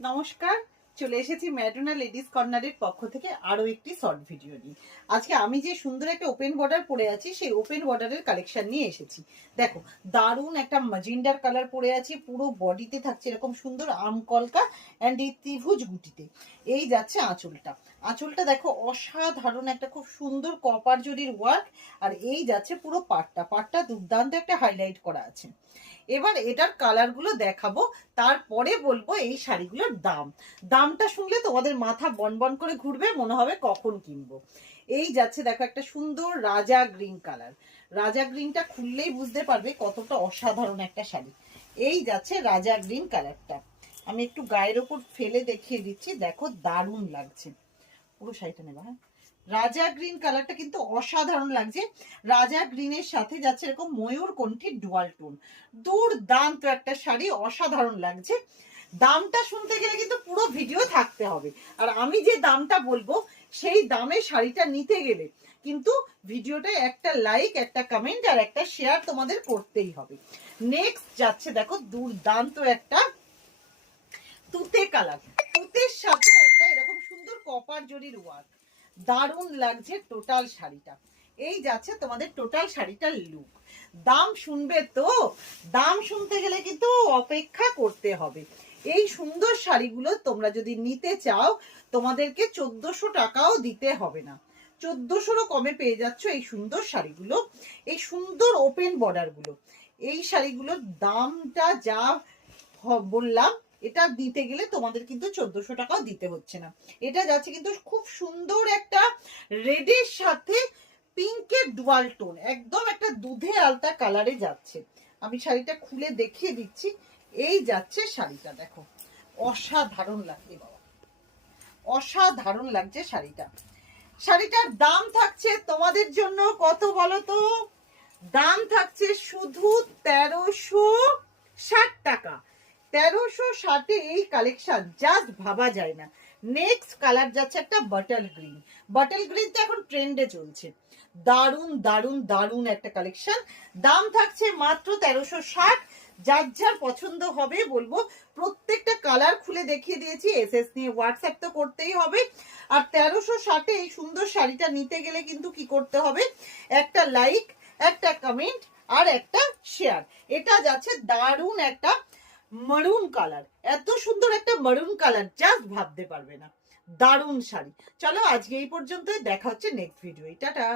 নমস্কার, চলে এসেছি ম্যাডোনা লেডিস কর্নারের পক্ষ থেকে আরো একটি শর্ট ভিডিও নিয়ে। আজকে আমি যে সুন্দর একটা ওপেন বর্ডার পরে আছি সেই ওপেন বর্ডারের কালেকশন নিয়ে এসেছি। দেখো, দারুণ একটা ম্যাজেন্ডার কালার পরে আছি, পুরো বডিতে থাকছে এরকম সুন্দর আমকলকা অ্যান্ড এই ত্রিভুজ গুটিতে। এই যাচ্ছে আঁচলটা, আঁচলটা দেখো অসাধারণ একটা খুব সুন্দর কপার জরির ওয়ার্ক। আর এই যাচ্ছে পুরো পাটটা, পাটটা দুর্দান্ত একটা হাইলাইট করা আছে। এবার এটার কালারগুলো দেখাবো, তারপরে বলবো এই শাড়িগুলোর দামটা শুনলে তোমাদের মাথা বনবন করে ঘুরবে, মনে হবে কখন কিনবো। এই যাচ্ছে দেখো একটা সুন্দর রাজা গ্রিন কালার, রাজা গ্রিনটা খুললেই বুঝতে পারবে কতটা অসাধারণ একটা শাড়ি। এই যাচ্ছে রাজা গ্রিন কালারটা, আমি একটু গায়ের ওপর ফেলে দেখিয়ে দিচ্ছি, দেখো দারুণ লাগছে। পুরো শাড়িটা নেবা, হ্যাঁ। রাজা গ্রিন কালারটা কিন্তু অসাধারণ লাগছে। রাজা গ্রিনের সাথে যাচ্ছে এরকম ময়ূর কণ্ঠী ডুয়াল টোন, দুর্দান্ত একটা শাড়ি, অসাধারণ লাগছে। দামটা শুনতে গেলে কিন্তু পুরো ভিডিও থাকতে হবে, আর আমি যে দামটা বলবো সেই দামে শাড়িটা নিতে গেলে কিন্তু ভিডিওটায় একটা লাইক, একটা কমেন্ট আর একটা শেয়ার তোমাদের করতেই হবে। নেক্সট যাচ্ছে দেখো দুর্দান্ত একটা তুতে কালার, তুতের সাথে একটা এরকম সুন্দর কপার জরির ওয়ার্ক, দারুণ লাগছে টোটাল শাড়িটা। এই যাচ্ছে তোমাদের টোটাল শাড়িটার লুক। দাম শুনবে তো, দাম শুনতে গেলে কিন্তু অপেক্ষা করতে হবে। এই সুন্দর শাড়িগুলো তোমরা যদি নিতে চাও তোমাদেরকে 1400 টাকাও দিতে হবে না, 1400-ও কমে পেয়ে যাচ্ছ এই সুন্দর শাড়িগুলো, এই সুন্দর ওপেন বর্ডার গুলো। এই শাড়িগুলোর দামটা যা বললাম, এটা দিতে গেলে তোমাদের কিন্তু 1400 টাকাও দিতে হচ্ছে না। এটা যাচ্ছে কিন্তু খুব সুন্দর একটা রেডের সাথে পিঙ্কের ডুয়াল টোন, একদম একটা দুধে আলতা কালারে যাচ্ছে। আমি শাড়িটা খুলে দেখিয়ে দিচ্ছি। এই যাচ্ছে শাড়িটা, দেখো অসাধারণ লাগছে বাবা, অসাধারণ লাগছে শাড়িটা। শাড়িটার দাম থাকছে তোমাদের জন্য কত বলো তো? দাম থাকছে শুধু 1360 টাকা। 1360-এ এই কালেকশন জাস্ট ভাবা যায় না। নেক্সট কালার যাচ্ছে একটা বাটল গ্রিন, বাটল গ্রিন তো এখন ট্রেন্ডে চলছে, দারুণ দারুণ দারুণ একটা কালেকশন। দাম থাকছে মাত্র 1360। যার যার পছন্দ হবে বলবো, প্রত্যেকটা কালার খুলে দেখিয়ে দিয়েছি, এসএস নিয়ে হোয়াটসঅ্যাপ তো করতেই হবে। আর 1360-এ এই সুন্দর শাড়িটা নিতে গেলে কিন্তু কি করতে হবে, একটা লাইক, একটা কমেন্ট আর একটা শেয়ার। এটা যাচ্ছে দারুণ একটা মারুন কালার, এত সুন্দর একটা মারুন কালার জাস্ট ভাবতে পারবে না, দারুণ শাড়ি। চলো আজকে এই পর্যন্ত, দেখা হচ্ছে নেক্সট ভিডিও। টাটা।